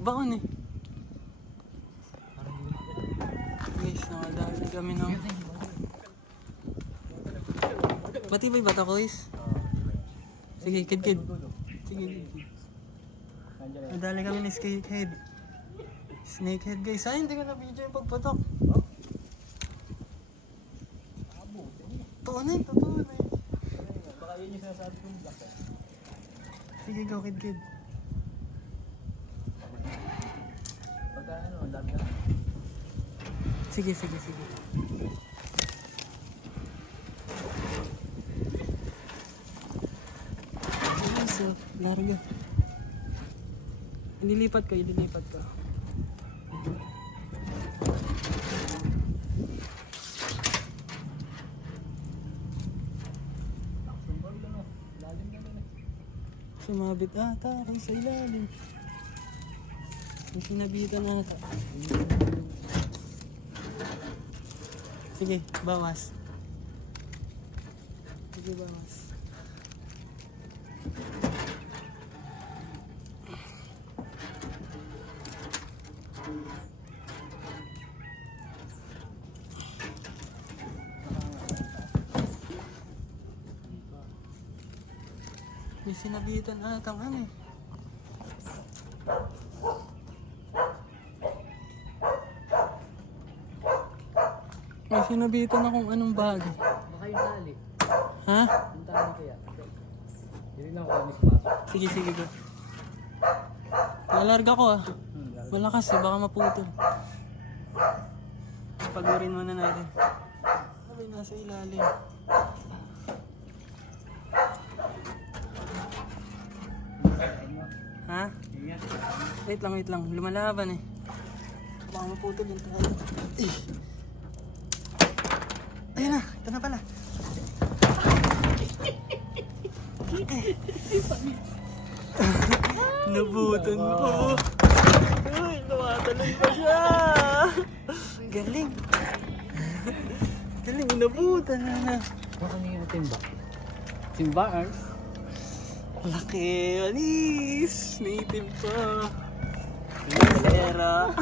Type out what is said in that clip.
nagbaon eh. Guys, nakadali kami ng... Matibay ba ito, guys? Sige, kid. Sige, kid. Nadali kami ni Snakehead. Snakehead, guys. Ay, hindi ko na-video yung pagpatok. Totoo na eh. Baka yun yung sinasabi kong black eh. Sige, go, kid. Pagka ano, dami na. Sige. So, larga. Ililipat ko. Sumbag lang oh. Lalim na lang eh. Sumabit ata ako sa ilalim. May sinabitan ata. Sige, bawas. May sinabitan ata ang ano eh. May sinabitan akong anong bagay. Baka yung tali. Ha? Yung tali kaya. Hindi lang ako kami sa papa. Sige, go. Lalarga ko ah. Malakas eh, baka maputol. Pagurin muna natin. Sabi, nasa ilalim. Ha? Wait lang. Lumalaban eh. Baka maputol yung tayo. Ayun na, ito na pala. Nabutan mo. Uy, tumatalon pa siya. Galing. Nabutan na. Baka niyo yung timba. Timba arms? Laki, alis. Native pa. Era.